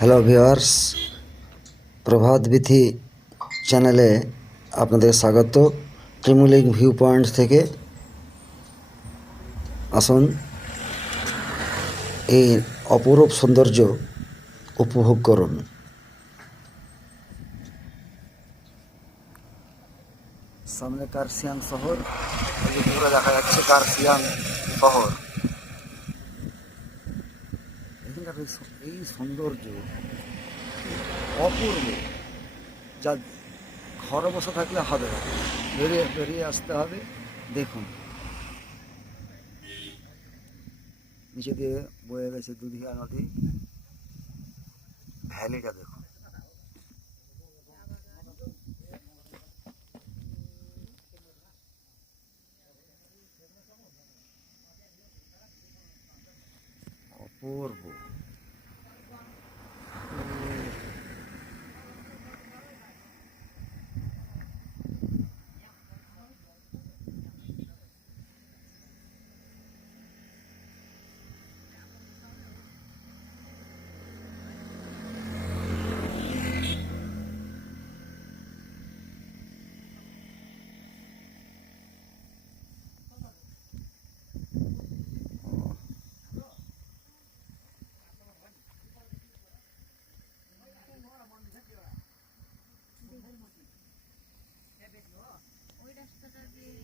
Hello viewers, প্রভাত বিথি চ্যানেলে আপনাদের স্বাগত। ট্রিমুলিং ভিউ পয়েন্ট থেকে আসুন এই অপরূপ সৌন্দর্য উপভোগ করুন। সামনে কার্শিয়াং শহর, দূরে দেখা যাচ্ছে কার্শিয়াং শহর। এখানকার এই সৌন্দর্য অপূর্ব, যা ঘরে বসে থাকলে হবে না, বেরিয়ে আসতে হবে। দেখুন, নিচে দিয়ে বয়ে গেছে দুধিয়া নদী, ভ্যালিটা দেখুন। অপূর্ব। ওই রাস্তাটা দিয়ে